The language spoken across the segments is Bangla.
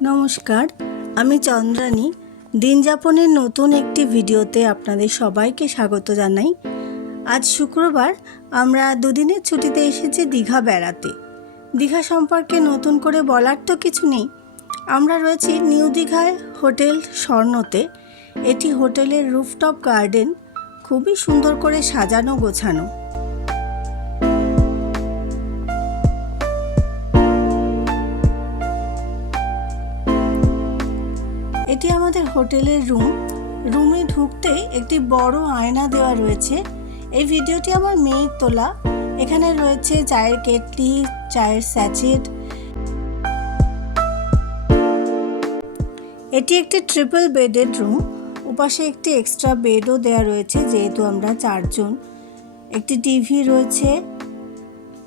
নমস্কার, আমি চন্দ্রানী। দিনযাপনের নতুন একটি ভিডিওতে আপনাদের সবাইকে স্বাগত জানাই। আজ শুক্রবার আমরা দুদিনের ছুটিতে এসেছি দীঘা বেড়াতে। দীঘা সম্পর্কে নতুন করে বলার তো কিছু নেই। আমরা রয়েছি নিউ দীঘায় হোটেল স্বর্ণতে। এটি হোটেলের রুফটপ গার্ডেন। খুবই সুন্দর করে সাজানো গোছানো। এটি আমাদের হোটেলের রুম। রুমে ঢুকতে একটি বড় আয়না দেওয়া রয়েছে। এই ভিডিওটি আমার মেয়ের তোলা। এখানে রয়েছে চায়ের কেটলি, চায়ের স্যাচেট। এটি একটি ট্রিপল বেডেড রুম। উপাশে একটি এক্সট্রা বেডও দেওয়া রয়েছে, যেহেতু আমরা চারজন। একটি টিভি রয়েছে।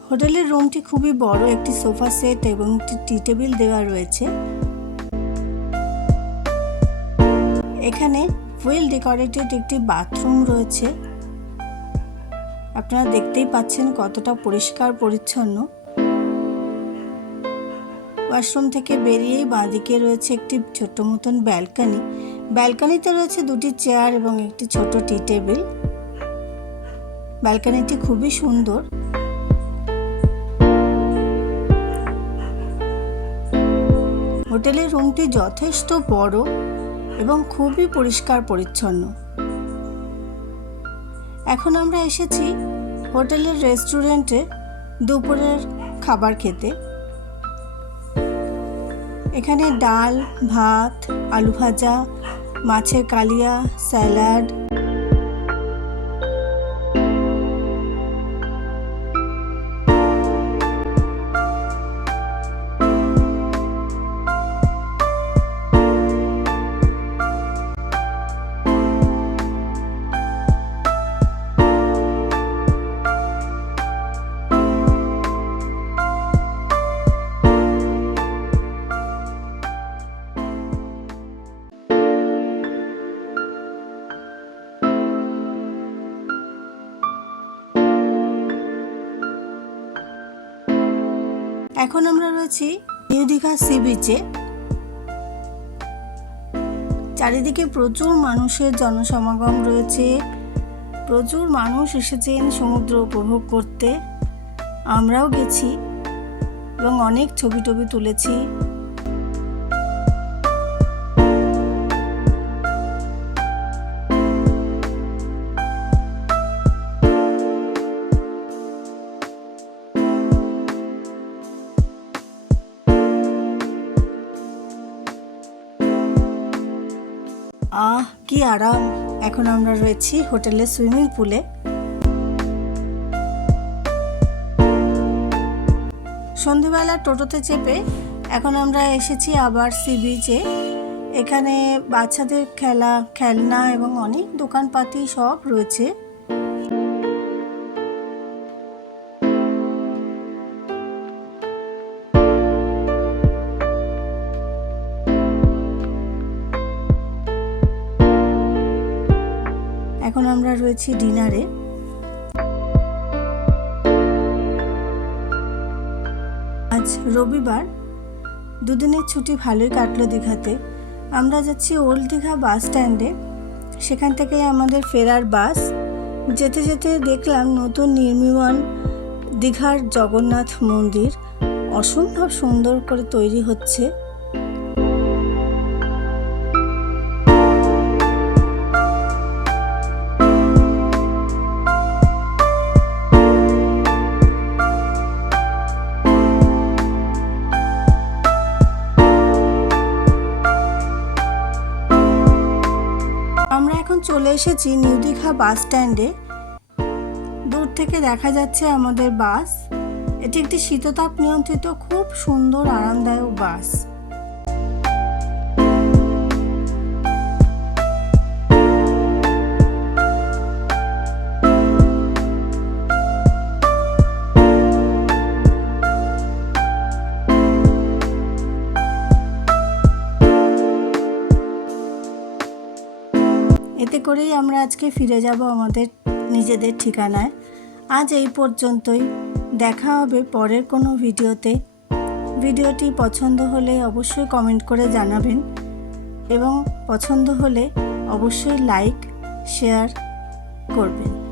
হোটেলের রুমটি খুবই বড়, একটি সোফা সেট এবং একটি টি টেবিল দেওয়া রয়েছে। এখানে ওয়েল ডেকোরেটেড একটি বাথরুম রয়েছে। আপনারা দেখতেই পাচ্ছেন কতটা পরিষ্কার পরিচ্ছন্ন। ওয়াশরুম থেকে বেরিয়েই বাঁদিকে রয়েছে একটি ছোট্ট মতন ব্যালকানি। ব্যালকানিতে রয়েছে দুটি চেয়ার এবং একটি ছোট টি টেবিল। ব্যালকানিটি খুবই সুন্দর। হোটেলের রুমটি যথেষ্ট বড়। এবং খুবই পরিষ্কার পরিচ্ছন্ন। এখন আমরা এসেছি হোটেলের রেস্টুরেন্টে দুপুরের খাবার খেতে। এখানে ডাল, ভাত, আলু ভাজা, মাছের কালিয়া, স্যালাড এখন আমরা রয়েছি নিউ দীঘা সি বিচে চারিদিকে প্রচুর মানুষের জনসমাগম রয়েছে। প্রচুর মানুষ এসেছেন সমুদ্র উপভোগ করতে। আমরাও গেছি এবং অনেক ছবি টবি তুলেছি। আহ, কি আরাম। এখন আমরা রয়েছি হোটেলের সুইমিং পুলে। সন্ধেবেলা টোটোতে চেপে এখন আমরা এসেছি আবার সি বিচে। এখানে বাচ্চাদের খেলা, খেলনা এবং অনেক দোকানপাতি সব রয়েছে। এখন আমরা রয়েছি ডিনারে। আজ রবিবার, দুদিনের ছুটি ভালোই কাটলো দীঘাতে। আমরা যাচ্ছি ওল্ড দীঘা বাস স্ট্যান্ডে। সেখান থেকে আমাদের ফেরার বাস। যেতে যেতে দেখলাম নতুন নির্মীয়মান দীঘার জগন্নাথ মন্দির অসম্ভব সুন্দর করে তৈরি হচ্ছে। চলে এসেছি নিউ দীঘা বাস স্ট্যান্ডে। দূর থেকে দেখা যাচ্ছে আমাদের বাস। এটি একটি শীততাপ নিয়ন্ত্রিত, খুব সুন্দর, আরামদায়ক বাস। করেই আমরা আজকে ফিরে যাব আমাদের নিজেদের ঠিকানায়। আজ এই পর্যন্তই। দেখা হবে পরের কোনো ভিডিওতে। ভিডিওটি পছন্দ হলে অবশ্যই কমেন্ট করে জানাবেন এবং পছন্দ হলে অবশ্যই লাইক শেয়ার করবেন।